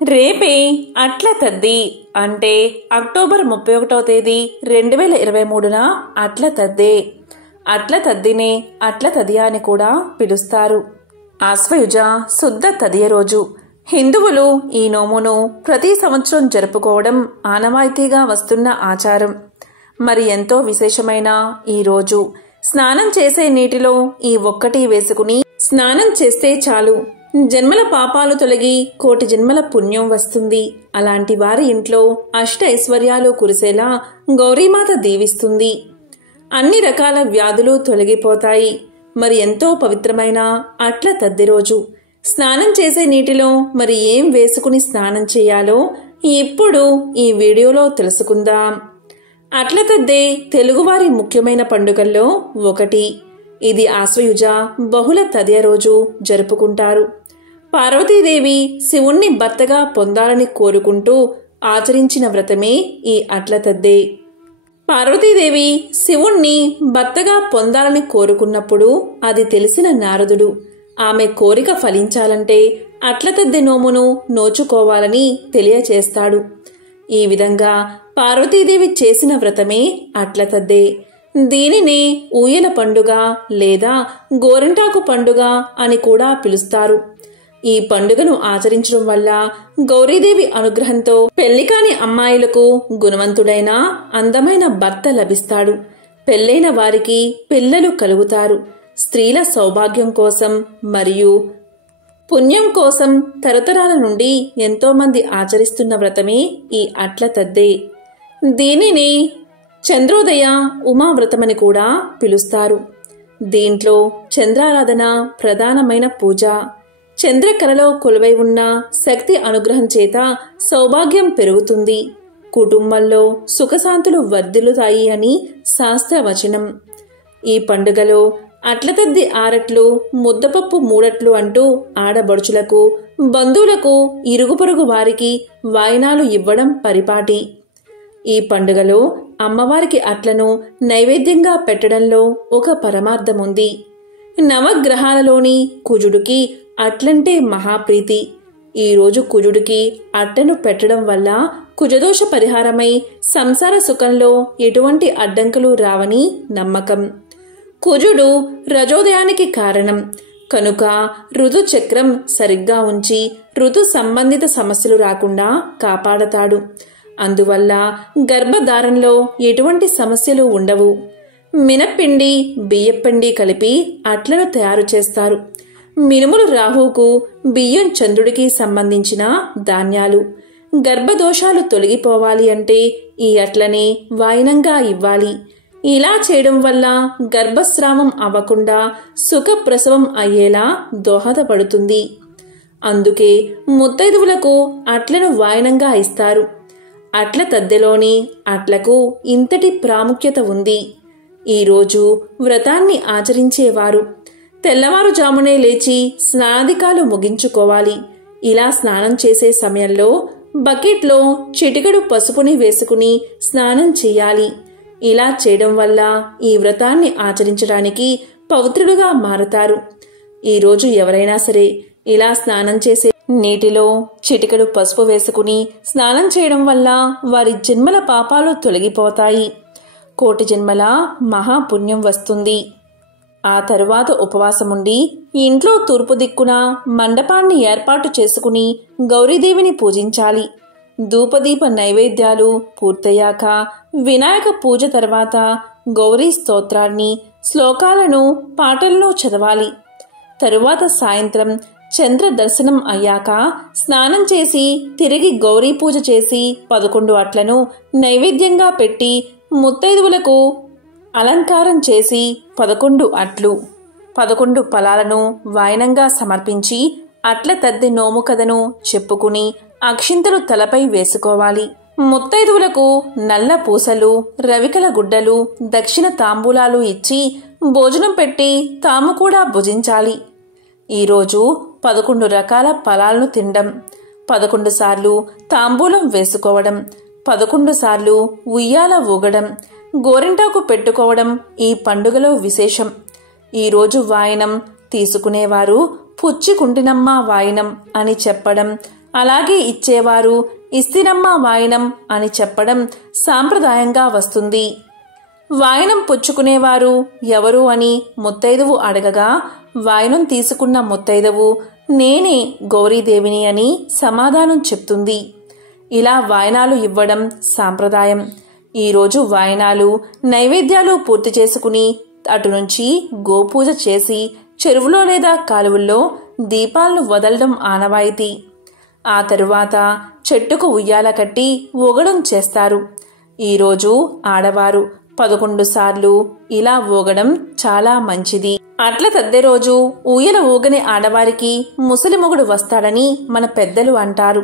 రేపే అట్ల తద్ది అంటే అక్టోబర్ 31వ తేదీ 2023న అట్ల తద్దే. అట్ల తద్దినే అట్ల తదియ అని కూడా పిలుస్తారు. ఆశ్వయుజ శుద్ధ తదియ రోజు హిందువులు ఈ నోమును ప్రతి సంవత్సరం జరుపుకోవడం ఆనవాయితీగా వస్తున్న ఆచారం. మరి ఎంతో విశేషమైన ఈ రోజు స్నానం చేసే నీటిలో ఈ ఒక్కటి వేసుకుని స్నానం చేస్తే చాలు, జన్మల పాపాలు తొలగి కోటి జన్మల పుణ్యం వస్తుంది. అలాంటి వారి ఇంట్లో అష్ట ఐశ్వర్యాలు కురిసేలా గౌరీమాత దీవిస్తుంది. అన్ని రకాల వ్యాధులు తొలగిపోతాయి. మరి ఎంతో పవిత్రమైన అట్ల తద్ది రోజు స్నానం చేసే నీటిలో మరి ఏం వేసుకుని స్నానం చేయాలో ఇప్పుడు ఈ వీడియోలో తెలుసుకుందాం. అట్ల తద్దే తెలుగువారి ముఖ్యమైన పండుగల్లో ఒకటి. ఇది ఆశ్వయుజ బహుళ తదియ రోజు జరుపుకుంటారు. పార్వతీదేవి శివుణ్ణి భర్తగా పొందాలని కోరుకుంటూ ఆచరించిన వ్రతమే ఈ అట్ల తద్దే. పార్వతీదేవి శివుణ్ణి భర్తగా పొందాలని కోరుకున్నప్పుడు అది తెలిసిన నారదుడు ఆమె కోరిక ఫలించాలంటే అట్ల తద్ది నోమును నోచుకోవాలని తెలియచేస్తాడు. ఈ విధంగా పార్వతీదేవి చేసిన వ్రతమే అట్ల తద్దే. దీనినే ఊయల పండుగ లేదా గోరింటాకు పండుగ అని కూడా పిలుస్తారు. ఈ పండుగను ఆచరించడం వల్ల గౌరీదేవి అనుగ్రహంతో పెళ్లికాని అమ్మాయిలకు గుణవంతుడైన అందమైన భర్త లభిస్తాడు. పెళ్లైన వారికి పిల్లలు కలుగుతారు. స్త్రీల సౌభాగ్యం కోసం మరియు పుణ్యం కోసం తరతరాల నుండి ఎంతో మంది ఆచరిస్తున్న వ్రతమే ఈ అట్ల తద్దే. దీనిని చంద్రోదయ ఉమావ్రతమని కూడా పిలుస్తారు. దీంట్లో చంద్రారాధన ప్రధానమైన పూజ. చంద్రకళలో కొలువై ఉన్న శక్తి అనుగ్రహం చేత సౌభాగ్యం పెరుగుతుంది. కుటుంబంలో సుఖశాంతులు వర్ధిల్లుతాయి అని శాస్త్రవచనం. ఈ పండుగలో అట్లతద్ది ఆరట్లు, ముద్దపప్పు మూడట్లు అంటూ ఆడబడుచులకు, బంధువులకు, ఇరుగు పొరుగు వారికి వాయినాలు ఇవ్వడం పరిపాటి. ఈ పండుగలో అమ్మవారికి అట్లను నైవేద్యంగా పెట్టడంలో ఒక పరమార్థముంది. నవగ్రహాలలోని కుజుడికి అట్లంటే మహాప్రీతి. ఈరోజు కుజుడికి అట్టను పెట్టడం వల్ల కుజదోష పరిహారమై సంసార సుఖంలో ఎటువంటి అడ్డంకులు రావని నమ్మకం. కుజుడు రజోదయానికి కారణం కనుక ఋతుచక్రం సరిగ్గా ఉంచి ఋతు సంబంధిత సమస్యలు రాకుండా కాపాడతాడు. అందువల్ల గర్భధారణలో ఎటువంటి సమస్యలు ఉండవు. మినప్పిండి, బియ్యపిండి కలిపి అట్లను తయారు చేస్తారు. మినుములు రాహువుకు, బియ్యం చంద్రుడికి సంబంధించిన ధాన్యాలు. గర్భదోషాలు తొలగిపోవాలి అంటే ఈ అట్లని వాయినంగా ఇవ్వాలి. ఇలా చేయడం వల్ల గర్భస్రావం అవ్వకుండా సుఖప్రసవం అయ్యేలా దోహదపడుతుంది. అందుకే ముత్తైదువులకు అట్లను వాయినంగా ఇస్తారు. అట్ల తద్దెలోని అట్లకు ఇంతటి ప్రాముఖ్యత ఉంది. ఈరోజు వ్రతాన్ని ఆచరించేవారు తెల్లవారుజామునే లేచి స్నానాధికాలు ముగించుకోవాలి. ఇలా స్నానం చేసే సమయంలో బకెట్లో చిటికెడు పసుపుని వేసుకుని స్నానం చేయాలి. ఇలా చేయడం వల్ల ఈ వ్రతాన్ని ఆచరించడానికి పవిత్రులుగా మారుతారు. ఈరోజు ఎవరైనా సరే ఇలా స్నానం చేసే నీటిలో చిటికెడు పసుపు వేసుకుని స్నానం చేయడం వల్ల వారి జన్మల పాపాలు తొలగిపోతాయి. కోటి జన్మల మహాపుణ్యం వస్తుంది. ఆ తరువాత ఉపవాసముండి ఇంట్లో తూర్పు దిక్కున మండపాన్ని ఏర్పాటు చేసుకుని గౌరీదేవిని పూజించాలి. ధూపదీప నైవేద్యాలు పూర్తయ్యాక వినాయక పూజ తర్వాత గౌరీ స్తోత్రాన్ని, శ్లోకాలను, పాటలను చదవాలి. తరువాత సాయంత్రం చంద్ర దర్శనం అయ్యాక స్నానం చేసి తిరిగి గౌరీ పూజ చేసి 11 అట్లను నైవేద్యంగా పెట్టి ముత్తైదువులకు అలంకారం చేసి 11 అట్లు, 11 ఫలాలను వాయనంగా సమర్పించి అట్ల తద్ది నోము కథను చెప్పుకుని అక్షింతలు తలపై వేసుకోవాలి. ముత్తైదువులకు నల్ల పూసలు, రవికల గుడ్డలు, దక్షిణ తాంబూలాలు ఇచ్చి భోజనం పెట్టి తాము కూడా భుజించాలి. ఈరోజు 11 రకాల ఫలాలను తినడం, 11 సార్లు తాంబూలం వేసుకోవడం, 11 సార్లు ఉయ్యాల ఊగడం, గోరింటాకు పెట్టుకోవడం ఈ పండుగలో విశేషం. ఈరోజు వాయనం తీసుకునేవారు పుచ్చుకుంటినమ్మా వాయనం అని చెప్పడం, అలాగే ఇచ్చేవారు ఇస్తినమ్మ వాయనం అని చెప్పడం సాంప్రదాయంగా వస్తుంది. వాయనం పుచ్చుకునేవారు ఎవరు అని ముత్తైదువు అడగగా వాయనం తీసుకున్న ముత్తైదువు నేనే గౌరీదేవిని అని సమాధానం చెప్తుంది. ఇలా వాయనాలు ఇవ్వడం సాంప్రదాయం. ఈరోజు వాయనాలు నైవేద్యాలు పూర్తి చేసుకుని అటు నుంచి గోపూజ చేసి చెరువులో లేదా కాలువల్లో దీపాలను వదలడం ఆనవాయితీ. ఆ తరువాత చెట్టుకు ఉయ్యాల కట్టి ఊగడం చేస్తారు. ఈరోజు ఆడవారు 11 సార్లు ఇలా ఊగడం చాలా మంచిది. అట్ల తద్దే రోజు ఊయల ఊగని ఆడవారికి ముసలి మొగుడు వస్తాడని మన పెద్దలు అంటారు.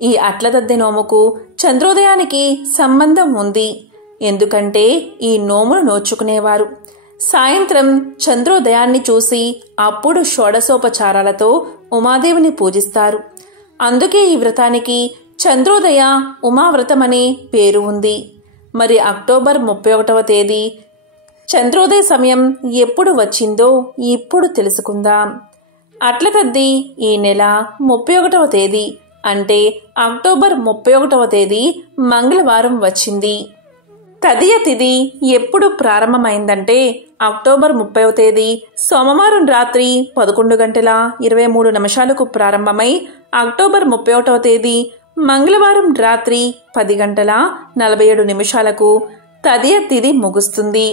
ఈ అట్ల తద్దె నోముకు చంద్రోదయానికి సంబంధం ఉంది. ఎందుకంటే ఈ నోమును నోచుకునేవారు సాయంత్రం చంద్రోదయాన్ని చూసి అప్పుడు షోడశోపచారాలతో ఉమాదేవిని పూజిస్తారు. అందుకే ఈ వ్రతానికి చంద్రోదయ ఉమావ్రతమనే పేరు ఉంది. మరి అక్టోబర్ 31వ తేదీ చంద్రోదయ సమయం ఎప్పుడు వచ్చిందో ఇప్పుడు తెలుసుకుందాం. అట్ల తద్ది ఈ నెల 31వ తేదీ అంటే అక్టోబర్ 31వ తేదీ మంగళవారం వచ్చింది. తదియ తిథి ఎప్పుడు ప్రారంభమైందంటే అక్టోబర్ 30వ తేదీ సోమవారం రాత్రి 11:23 ప్రారంభమై అక్టోబర్ 31వ తేదీ మంగళవారం రాత్రి 10:47 తదియ తిథి ముగుస్తుంది.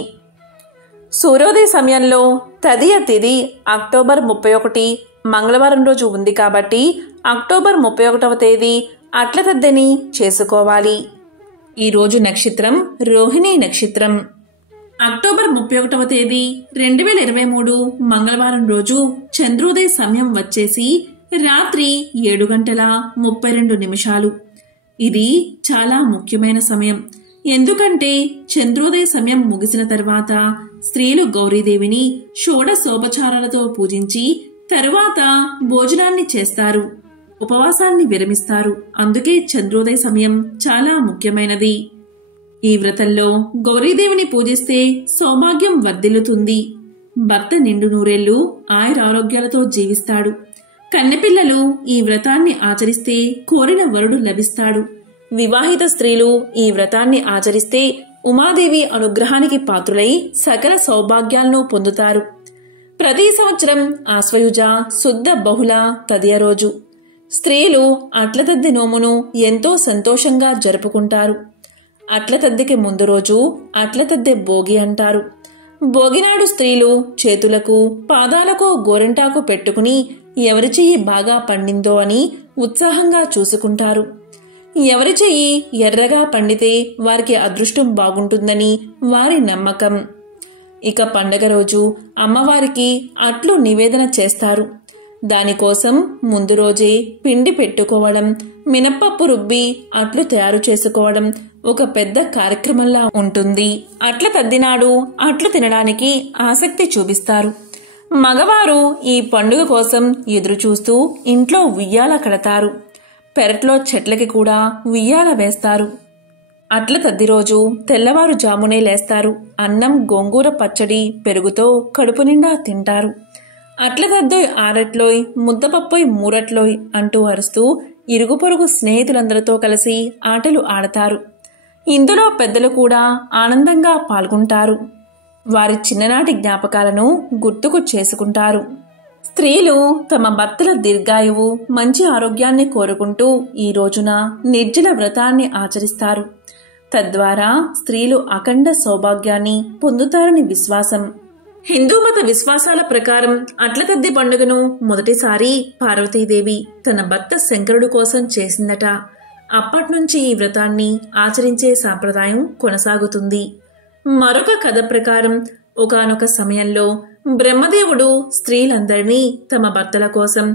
సూర్యోదయ సమయంలో తదియ తిథి అక్టోబర్ 31 మంగళవారం రోజు ఉంది కాబట్టి అక్టోబర్ 31వ తేదీ అట్ల తద్దెని చేసుకోవాలి. ఈరోజు నక్షత్రం రోహిణి నక్షత్రం. అక్టోబర్ 31వ తేదీ 2023 మంగళవారం రోజు చంద్రోదయ సమయం వచ్చేసి రాత్రి 7:32. ఇది చాలా ముఖ్యమైన సమయం. ఎందుకంటే చంద్రోదయ సమయం ముగిసిన తర్వాత స్త్రీలు గౌరీదేవిని షోడశోపచారాలతో పూజించి తరువాత భోజనాన్ని చేస్తారు, ఉపవాసాన్ని విరమిస్తారు. అందుకే చంద్రోదయ సమయం చాలా ముఖ్యమైనది. ఈ వ్రతంలో గౌరీదేవిని పూజిస్తే సౌభాగ్యం వర్ధిల్లుతుంది. భర్త నిండు నూరేళ్లు ఆయురారోగ్యాలతో జీవిస్తాడు. కన్నెపిల్లలు ఈ వ్రతాన్ని ఆచరిస్తే కోరిన వరుడు లభిస్తాడు. వివాహిత స్త్రీలు ఈ వ్రతాన్ని ఆచరిస్తే ఉమాదేవి అనుగ్రహానికి పాత్రులై సకల సౌభాగ్యాలను పొందుతారు. ప్రతి సంవత్సరం ఆశ్వయుజ శుద్ధ బహుళ తదియ రోజు స్త్రీలు అట్ల తద్ది నోమును ఎంతో సంతోషంగా జరుపుకుంటారు. అట్ల తద్దికి ముందు రోజు అట్ల తద్దె భోగి అంటారు. భోగినాడు స్త్రీలు చేతులకు పాదాలకు గోరింటాకు పెట్టుకుని ఎవరి చెయ్యి బాగా పండిందో అని ఉత్సాహంగా చూసుకుంటారు. ఎవరి చెయ్యి ఎర్రగా పండితే వారికి అదృష్టం బాగుంటుందని వారి నమ్మకం. ఇక పండగ రోజు అమ్మవారికి అట్లు నివేదన చేస్తారు. దానికోసం ముందు రోజే పిండి పెట్టుకోవడం, మినప్పప్పు రుబ్బి అట్లు తయారు చేసుకోవడం ఒక పెద్ద కార్యక్రమంలా ఉంటుంది. అట్ల తద్దినాడు అట్లు తినడానికి ఆసక్తి చూపిస్తారు. మగవారు ఈ పండుగ కోసం ఎదురు చూస్తూ ఇంట్లో ఉయ్యాల కడతారు. పెరట్లో చెట్లకి కూడా ఉయ్యాల వేస్తారు. అట్ల తద్ది రోజు తెల్లవారుజామునే లేస్తారు. అన్నం, గోంగూర పచ్చడి, పెరుగుతో కడుపు నిండా తింటారు. అట్ల తద్దోయ్ ఆరట్లోయ్, ముద్దపప్పోయ్ మూరట్లోయ్ అంటూ అరుస్తూ ఇరుగు పొరుగు స్నేహితులందరితో కలిసి ఆటలు ఆడతారు. ఇందులో పెద్దలు కూడా ఆనందంగా పాల్గొంటారు. వారి చిన్ననాటి జ్ఞాపకాలను గుర్తుకు చేసుకుంటారు. స్త్రీలు తమ భర్తల దీర్ఘాయువు, మంచి ఆరోగ్యాన్ని కోరుకుంటూ ఈ రోజున నిర్జల వ్రతాన్ని ఆచరిస్తారు. తద్వారా స్త్రీలు అఖండ సౌభాగ్యాన్ని పొందుతారని విశ్వాసం. హిందూ మత విశ్వాసాల ప్రకారం అట్ల తద్ది పండుగను మొదటిసారి పార్వతీదేవి తన భర్త శంకరుడు కోసం చేసిందట. అప్పట్నుంచి ఈ వ్రతాన్ని ఆచరించే సాంప్రదాయం కొనసాగుతుంది. మరొక కథ ప్రకారం ఒకానొక సమయంలో బ్రహ్మదేవుడు స్త్రీలందరినీ తమ భర్తల కోసం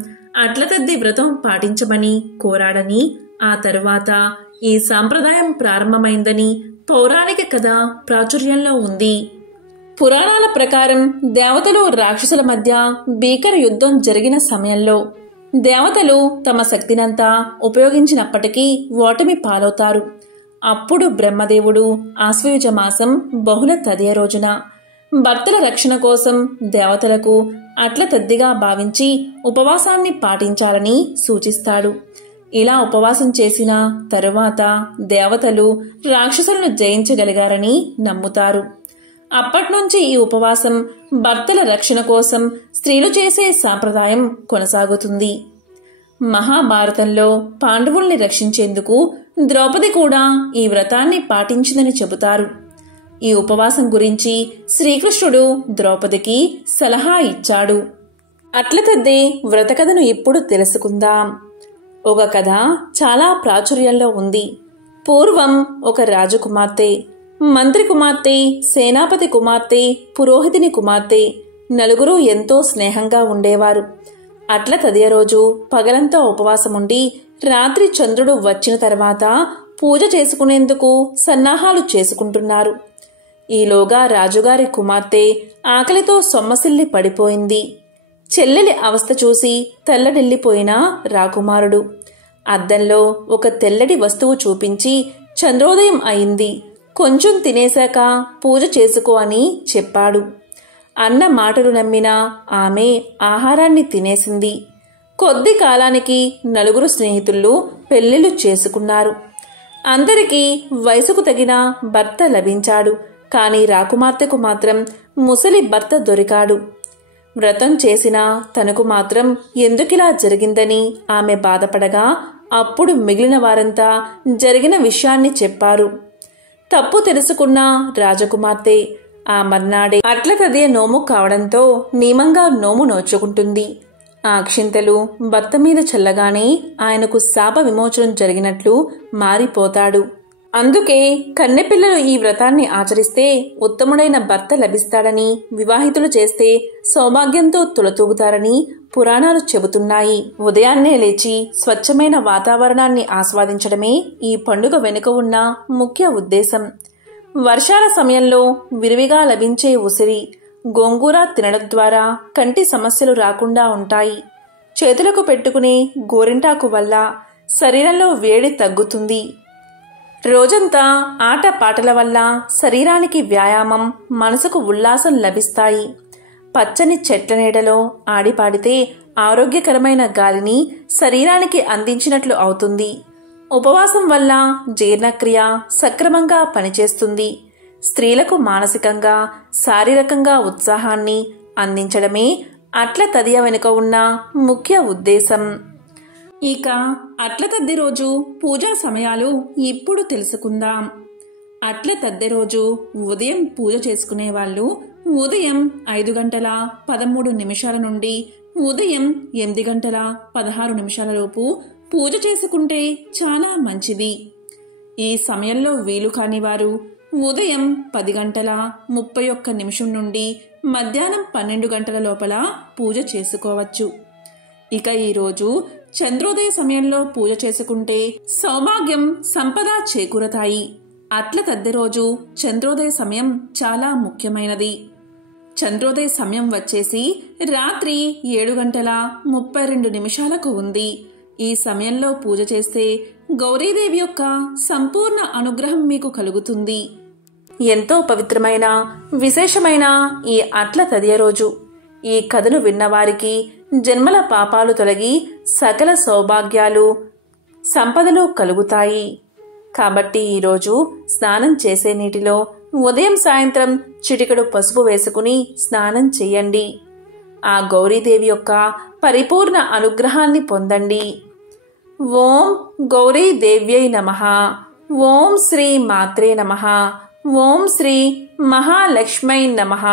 అట్ల తద్ది వ్రతం పాటించమని కోరాడని, ఆ తరువాత ఈ సాంప్రదాయం ప్రారంభమైందని పౌరాణిక కథ ప్రాచుర్యంలో ఉంది. పురాణాల ప్రకారం దేవతలు రాక్షసుల మధ్య భీకర యుద్ధం జరిగిన సమయంలో దేవతలు తమ శక్తినంతా ఉపయోగించినప్పటికీ ఓటమి పాలవుతారు. అప్పుడు బ్రహ్మదేవుడు ఆశ్వయుజ మాసం బహుళ తదియ రోజున భర్తల రక్షణ కోసం దేవతలకు అట్ల తద్దిగా భావించి ఉపవాసాన్ని పాటించాలని సూచిస్తాడు. ఇలా ఉపవాసం చేసిన తరువాత దేవతలు రాక్షసులను జయించగలిగారని నమ్ముతారు. అప్పట్నుంచి ఈ ఉపవాసం భర్తల రక్షణ కోసం స్త్రీలు చేసే సాంప్రదాయం కొనసాగుతుంది. మహాభారతంలో పాండవుల్ని రక్షించేందుకు ద్రౌపది కూడా ఈ వ్రతాన్ని పాటించిందని చెబుతారు. ఈ ఉపవాసం గురించి శ్రీకృష్ణుడు ద్రౌపదికి సలహా ఇచ్చాడు. అట్లతద్ది వ్రత కథను ఇప్పుడు తెలుసుకుందాం. ఒక కథ చాలా ప్రాచుర్యంలో ఉంది. పూర్వం ఒక రాజకుమార్తె, మంత్రి కుమార్తె, సేనాపతి కుమార్తె, పురోహితుని కుమార్తె నలుగురు ఎంతో స్నేహంగా ఉండేవారు. అట్ల తదియ రోజు పగలంతా ఉపవాసముండి రాత్రి చంద్రుడు వచ్చిన తర్వాత పూజ చేసుకునేందుకు సన్నాహాలు చేసుకుంటున్నారు. ఈలోగా రాజుగారి కుమార్తె ఆకలితో సొమ్మసిల్లి పడిపోయింది. చెల్లెలి అవస్థ చూసి తెల్లడిల్లిపోయిన రాకుమారుడు అద్దంలో ఒక తెల్లటి వస్తువు చూపించి చంద్రోదయం అయింది, కొంచెం తినేశాక పూజ చేసుకో అని చెప్పాడు. అన్న మాటలు నమ్మిన ఆమె ఆహారాన్ని తినేసింది. కొద్ది కాలానికి నలుగురు స్నేహితులు పెళ్లిళ్లు చేసుకున్నారు. అందరికీ వయసుకు తగిన భర్త లభించాడు. కాని రాకుమార్తెకు మాత్రం ముసలి భర్త దొరికాడు. వ్రతం చేసిన తనకు మాత్రం ఎందుకిలా జరిగిందని ఆమె బాధపడగా అప్పుడు మిగిలిన వారంతా జరిగిన విషయాన్ని చెప్పారు. తప్పు తెలుసుకున్న రాజకుమార్తె ఆ మర్నాడే అట్ల తదియ నోము కావడంతో నియమంగా నోము నోచుకుంటుంది. ఆ అక్షింతలు భర్త మీద చల్లగానే ఆయనకు శాప విమోచనం జరిగినట్లు మారిపోతాడు. అందుకే కన్నెపిల్లలు ఈ వ్రతాన్ని ఆచరిస్తే ఉత్తముడైన భర్త లభిస్తాడని, వివాహితులు చేస్తే సౌభాగ్యంతో తులతూగుతారని పురాణాలు చెబుతున్నాయి. ఉదయాన్నే లేచి స్వచ్ఛమైన వాతావరణాన్ని ఆస్వాదించడమే ఈ పండుగ వెనుక ఉన్న ముఖ్య ఉద్దేశం. వర్షాల సమయంలో విరివిగా లభించే ఉసిరి, గోంగూర తినడం ద్వారా కంటి సమస్యలు రాకుండా ఉంటాయి. చేతులకు పెట్టుకునే గోరింటాకు వల్ల శరీరంలో వేడి తగ్గుతుంది. రోజంతా ఆట పాటల వల్ల శరీరానికి వ్యాయామం, మనసుకు ఉల్లాసం లభిస్తాయి. పచ్చని చెట్ల నీడలో ఆడిపాడితే ఆరోగ్యకరమైన గాలిని శరీరానికి అందించినట్లు అవుతుంది. ఉపవాసం వల్ల జీర్ణక్రియ సక్రమంగా పనిచేస్తుంది. స్త్రీలకు మానసికంగా, శారీరకంగా ఉత్సాహాన్ని అందించడమే అట్ల తదియ వెనుక ఉన్న ముఖ్య ఉద్దేశం. ఇక అట్ల తద్ది రోజు పూజా సమయాలు ఇప్పుడు తెలుసుకుందాం. అట్ల తద్ది రోజు ఉదయం పూజ చేసుకునే వాళ్ళు ఉదయం 5:13 నుండి ఉదయం 8:16 లోపు పూజ చేసుకుంటే చాలా మంచిది. ఈ సమయంలో వీలు కాని వారు ఉదయం 10:31 నుండి మధ్యాహ్నం 12 లోపల పూజ చేసుకోవచ్చు. ఇక ఈరోజు చంద్రోదయ సమయంలో పూజ చేసుకుంటే సౌభాగ్యం, సంపద చేకూరతాయి. అట్ల తద్ది రోజు చంద్రోదయ సమయం చాలా ముఖ్యమైనది. చంద్రోదయ సమయం వచ్చేసి రాత్రి 7:32 ఉంది. ఈ సమయంలో పూజ చేస్తే గౌరీదేవి యొక్క సంపూర్ణ అనుగ్రహం మీకు కలుగుతుంది. ఎంతో పవిత్రమైన, విశేషమైన ఈ అట్ల తదియ రోజు ఈ కథను విన్నవారికి జన్మల పాపాలు తొలగి సకల సౌభాగ్యాలు, సంపదలు కలుగుతాయి. కాబట్టి ఈరోజు స్నానం చేసే నీటిలో ఉదయం సాయంత్రం చిటికెడు పసుపు వేసుకుని స్నానం చెయ్యండి. ఆ గౌరీదేవి యొక్క పరిపూర్ణ అనుగ్రహాన్ని పొందండి. ఓం గౌరీదేవ్యై నమః. ఓం శ్రీ మాత్రే నమః. ఓం శ్రీ మహాలక్ష్మై నమః.